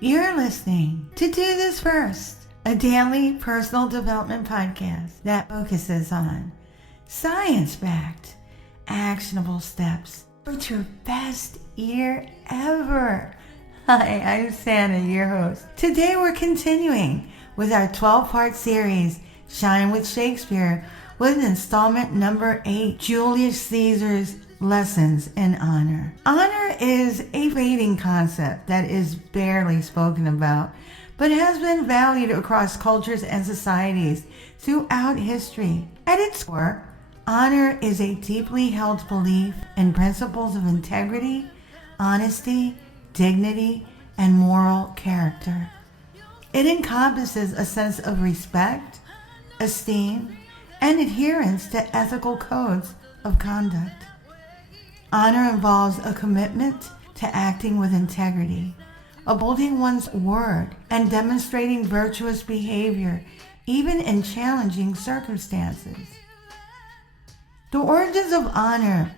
You're listening to Do This First, a daily personal development podcast that focuses on science-backed, actionable steps towards your best year ever. Hi, I'm Santa, your host. Today we're continuing with our 12-part series, Shine with Shakespeare, with installment number 8, Julius Caesar's Lessons in Honor. Honor is a fading concept that is barely spoken about, but has been valued across cultures and societies throughout history. At its core, honor is a deeply held belief in principles of integrity, honesty, dignity, and moral character. It encompasses a sense of respect, esteem, and adherence to ethical codes of conduct. Honor involves a commitment to acting with integrity, upholding one's word, and demonstrating virtuous behavior, even in challenging circumstances. The origins of honor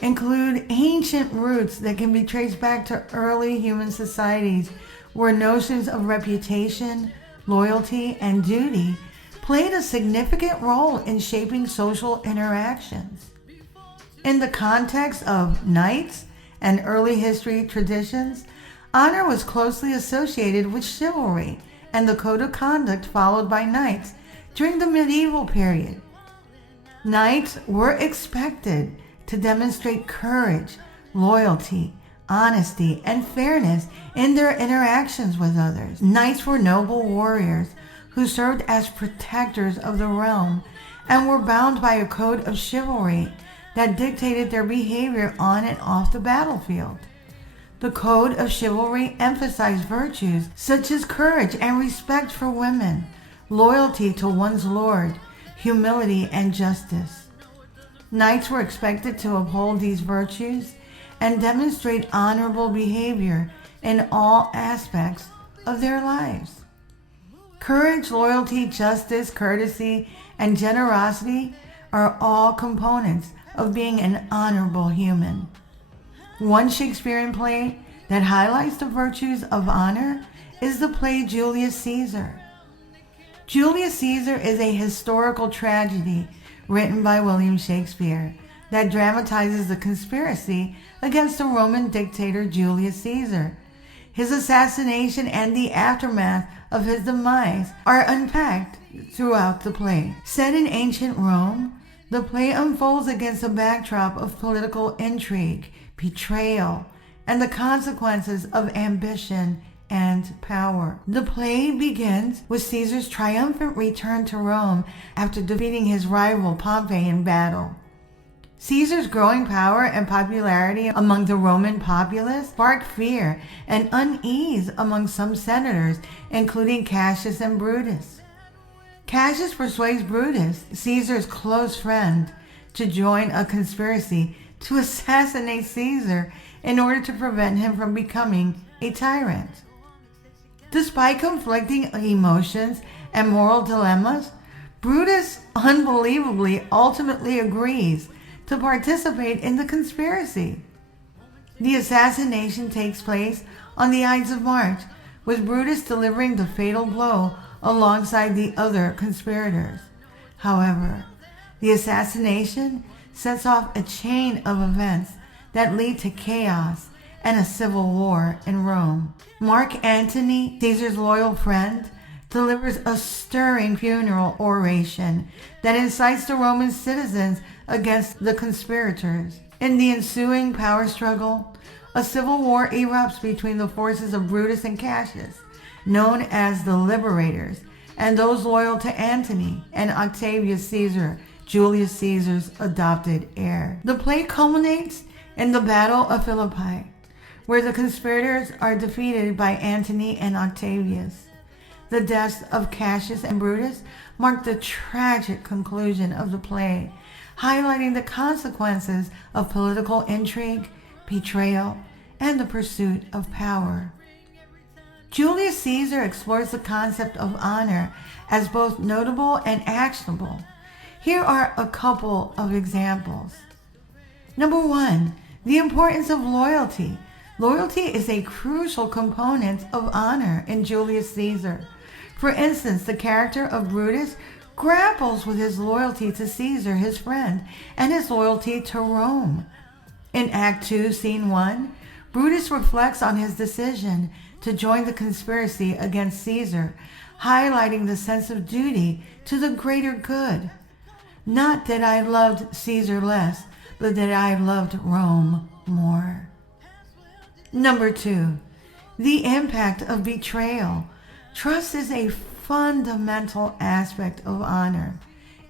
include ancient roots that can be traced back to early human societies where notions of reputation, loyalty, and duty played a significant role in shaping social interactions. In the context of knights and early history traditions, honor was closely associated with chivalry and the code of conduct followed by knights during the medieval period. Knights were expected to demonstrate courage, loyalty, honesty, and fairness in their interactions with others. Knights were noble warriors who served as protectors of the realm and were bound by a code of chivalry that dictated their behavior on and off the battlefield. The code of chivalry emphasized virtues such as courage and respect for women, loyalty to one's lord, humility, and justice. Knights were expected to uphold these virtues and demonstrate honorable behavior in all aspects of their lives. Courage, loyalty, justice, courtesy, and generosity are all components of being an honorable human. One Shakespearean play that highlights the virtues of honor is the play Julius Caesar. Julius Caesar is a historical tragedy written by William Shakespeare that dramatizes the conspiracy against the Roman dictator Julius Caesar. His assassination and the aftermath of his demise are unpacked throughout the play. Set in ancient Rome, the play unfolds against a backdrop of political intrigue, betrayal, and the consequences of ambition and power. The play begins with Caesar's triumphant return to Rome after defeating his rival Pompey in battle. Caesar's growing power and popularity among the Roman populace sparked fear and unease among some senators, including Cassius and Brutus. Cassius persuades Brutus, Caesar's close friend, to join a conspiracy to assassinate Caesar in order to prevent him from becoming a tyrant. Despite conflicting emotions and moral dilemmas, Brutus unbelievably ultimately agrees to participate in the conspiracy. The assassination takes place on the Ides of March, with Brutus delivering the fatal blow alongside the other conspirators. However, the assassination sets off a chain of events that lead to chaos and a civil war in Rome. Mark Antony, Caesar's loyal friend, delivers a stirring funeral oration that incites the Roman citizens against the conspirators. In the ensuing power struggle, a civil war erupts between the forces of Brutus and Cassius, known as the Liberators, and those loyal to Antony and Octavius Caesar, Julius Caesar's adopted heir. The play culminates in the Battle of Philippi, where the conspirators are defeated by Antony and Octavius. The deaths of Cassius and Brutus mark the tragic conclusion of the play, highlighting the consequences of political intrigue, betrayal, and the pursuit of power. Julius Caesar explores the concept of honor as both notable and actionable. Here are a couple of examples. Number 1, the importance of loyalty. Loyalty is a crucial component of honor in Julius Caesar. For instance, the character of Brutus grapples with his loyalty to Caesar, his friend, and his loyalty to Rome. In Act 2, Scene 1, Brutus reflects on his decision to join the conspiracy against Caesar, highlighting the sense of duty to the greater good. Not that I loved Caesar less, but that I loved Rome more. Number 2, the impact of betrayal. Trust is a fundamental aspect of honor.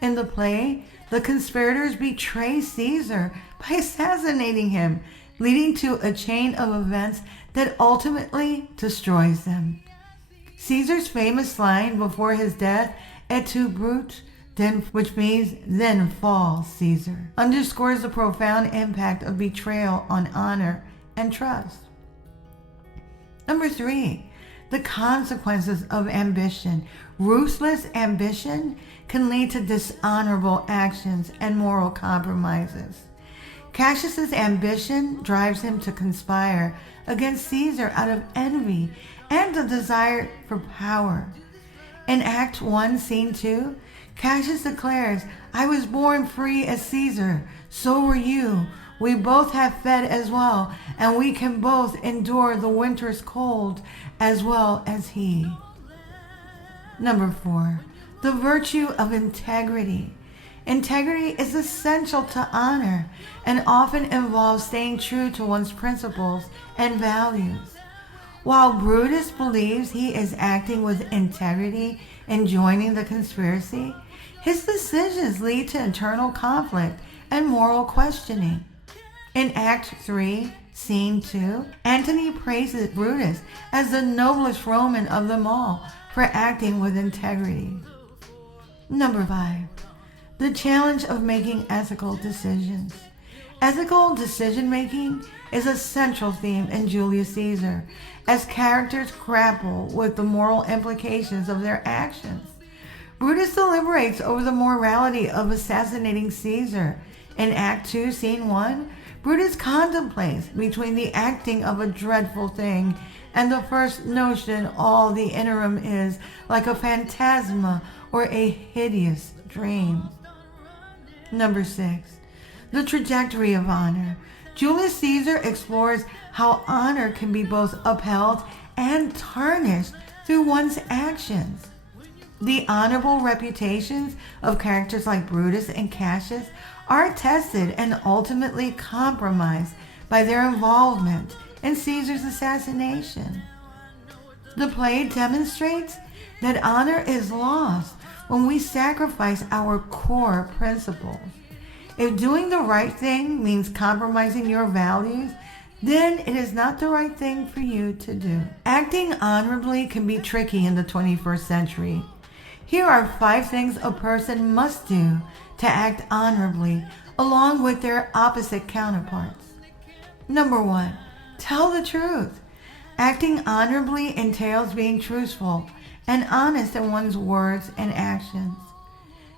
In the play, the conspirators betray Caesar by assassinating him, leading to a chain of events that ultimately destroys them. Caesar's famous line before his death, "Et tu, Brute," which means "then fall, Caesar," underscores the profound impact of betrayal on honor and trust. Number 3, the consequences of ambition. Ruthless ambition can lead to dishonorable actions and moral compromises. Cassius's ambition drives him to conspire against Caesar out of envy and a desire for power. In Act 1, Scene 2, Cassius declares, "I was born free as Caesar, so were you. We both have fed as well, and we can both endure the winter's cold as well as he." Number 4, the virtue of integrity. Integrity is essential to honor and often involves staying true to one's principles and values. While Brutus believes he is acting with integrity in joining the conspiracy, his decisions lead to internal conflict and moral questioning. In Act 3, Scene 2, Antony praises Brutus as the noblest Roman of them all for acting with integrity. Number 5, the challenge of making ethical decisions. Ethical decision-making is a central theme in Julius Caesar, as characters grapple with the moral implications of their actions. Brutus deliberates over the morality of assassinating Caesar. In Act 2, Scene 1, Brutus contemplates between the acting of a dreadful thing and the first notion all the interim is like a phantasma or a hideous dream. Number 6, the trajectory of honor. Julius Caesar explores how honor can be both upheld and tarnished through one's actions. The honorable reputations of characters like Brutus and Cassius are tested and ultimately compromised by their involvement in Caesar's assassination. The play demonstrates that honor is lost when we sacrifice our core principles. If doing the right thing means compromising your values, then it is not the right thing for you to do. Acting honorably can be tricky in the 21st century. Here are 5 things a person must do to act honorably, along with their opposite counterparts. Number 1, tell the truth. Acting honorably entails being truthful and honest in one's words and actions.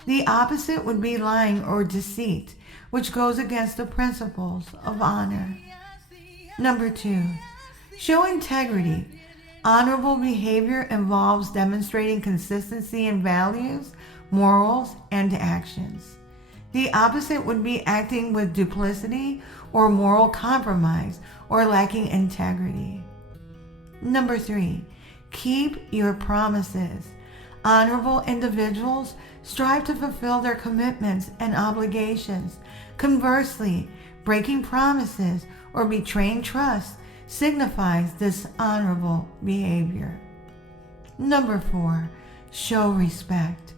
The opposite would be lying or deceit, which goes against the principles of honor. Number 2, show integrity. Honorable behavior involves demonstrating consistency in values, morals, and actions. The opposite would be acting with duplicity or moral compromise or lacking integrity. Number 3, keep your promises. Honorable individuals strive to fulfill their commitments and obligations. Conversely, breaking promises or betraying trust signifies dishonorable behavior. Number 4, show respect.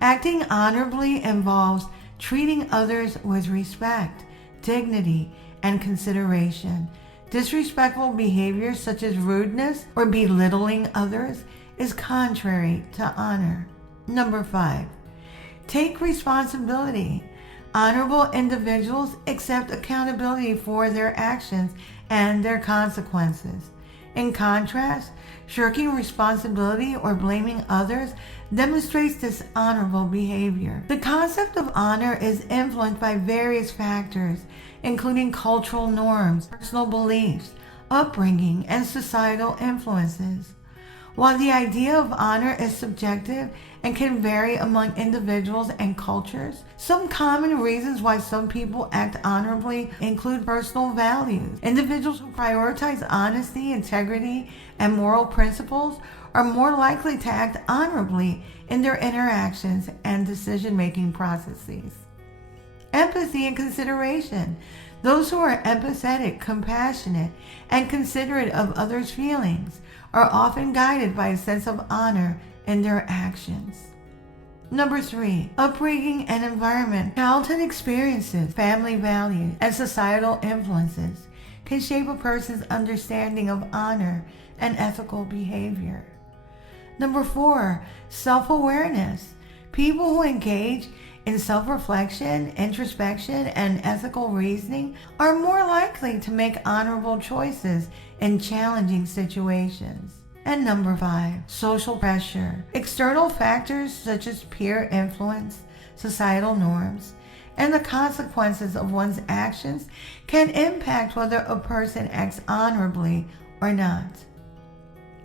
Acting honorably involves treating others with respect, dignity, and consideration. Disrespectful behavior such as rudeness or belittling others is contrary to honor. Number 5, take responsibility. Honorable individuals accept accountability for their actions and their consequences. In contrast, shirking responsibility or blaming others demonstrates dishonorable behavior. The concept of honor is influenced by various factors, including cultural norms, personal beliefs, upbringing, and societal influences. While the idea of honor is subjective and can vary among individuals and cultures, some common reasons why some people act honorably include personal values. Individuals who prioritize honesty, integrity, and moral principles are more likely to act honorably in their interactions and decision-making processes. Empathy and consideration. Those who are empathetic, compassionate, and considerate of others' feelings are often guided by a sense of honor in their actions. Number 3, upbringing and environment. Childhood experiences, family values, and societal influences can shape a person's understanding of honor and ethical behavior. Number 4, self-awareness. People who engage in self-reflection, introspection, and ethical reasoning are more likely to make honorable choices in challenging situations. And number 5, social pressure. External factors such as peer influence, societal norms, and the consequences of one's actions can impact whether a person acts honorably or not.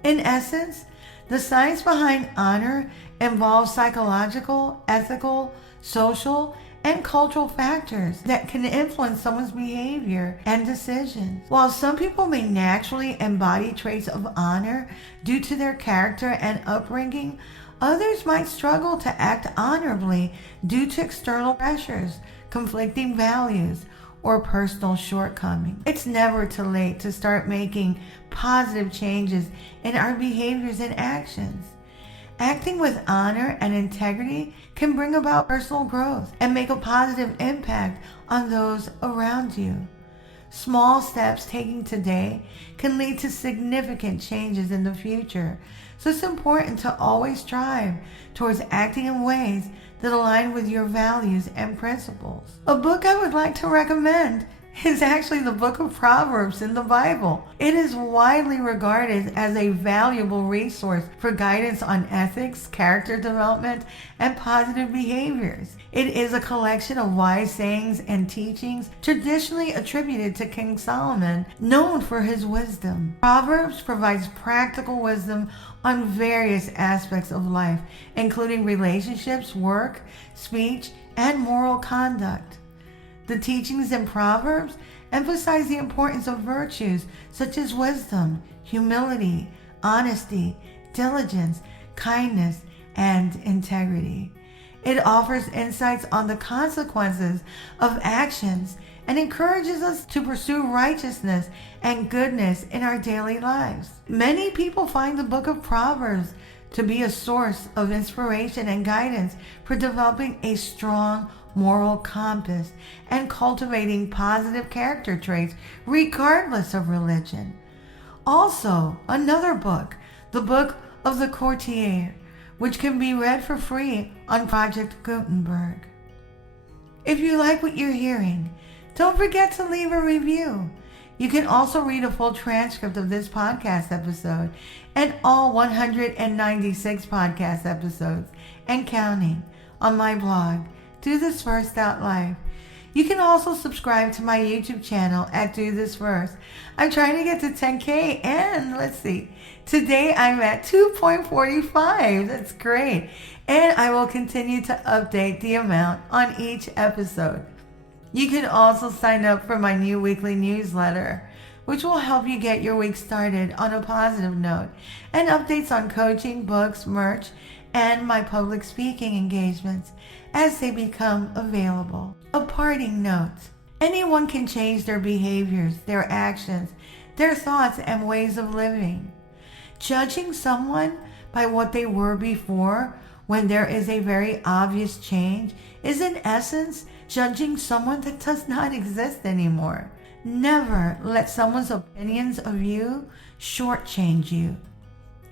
In essence, the science behind honor involves psychological, ethical, social, and cultural factors that can influence someone's behavior and decisions. While some people may naturally embody traits of honor due to their character and upbringing, others might struggle to act honorably due to external pressures, conflicting values, or personal shortcomings. It's never too late to start making positive changes in our behaviors and actions. Acting with honor and integrity can bring about personal growth and make a positive impact on those around you. Small steps taken today can lead to significant changes in the future, so it's important to always strive towards acting in ways that align with your values and principles. A book I would like to recommend is actually the book of Proverbs in the Bible. It is widely regarded as a valuable resource for guidance on ethics, character development, and positive behaviors. It is a collection of wise sayings and teachings traditionally attributed to King Solomon, known for his wisdom. Proverbs provides practical wisdom on various aspects of life, including relationships, work, speech, and moral conduct. The teachings in Proverbs emphasize the importance of virtues such as wisdom, humility, honesty, diligence, kindness, and integrity. It offers insights on the consequences of actions and encourages us to pursue righteousness and goodness in our daily lives. Many people find the book of Proverbs to be a source of inspiration and guidance for developing a strong moral compass and cultivating positive character traits regardless of religion. Also, another book, the Book of the Courtier, which can be read for free on Project Gutenberg. If you like what you're hearing, don't forget to leave a review. You can also read a full transcript of this podcast episode and all 196 podcast episodes and counting on my blog, DoThisFirst.life. You can also subscribe to my YouTube channel at Do This First. I'm trying to get to 10K and let's see, today I'm at 2.45. That's great. And I will continue to update the amount on each episode. You can also sign up for my new weekly newsletter, which will help you get your week started on a positive note, and updates on coaching, books, merch, and my public speaking engagements as they become available. A parting note: anyone can change their behaviors, their actions, their thoughts, and ways of living. Judging someone by what they were before when there is a very obvious change is in essence judging someone that does not exist anymore. Never let someone's opinions of you shortchange you.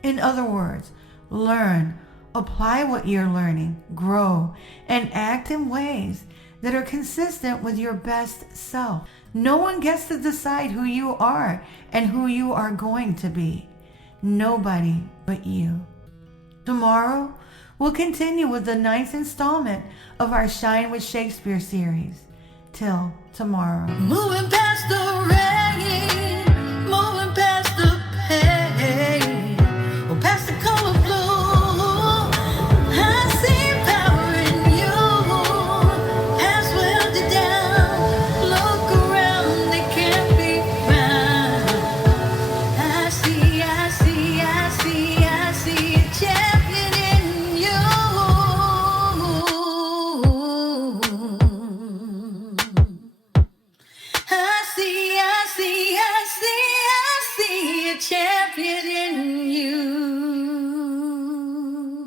In other words, learn, apply what you're learning, grow, and act in ways that are consistent with your best self. No one gets to decide who you are and who you are going to be. Nobody but you. Tomorrow, we'll continue with the 9th installment of our Shine with Shakespeare series. Till tomorrow. Moving past the red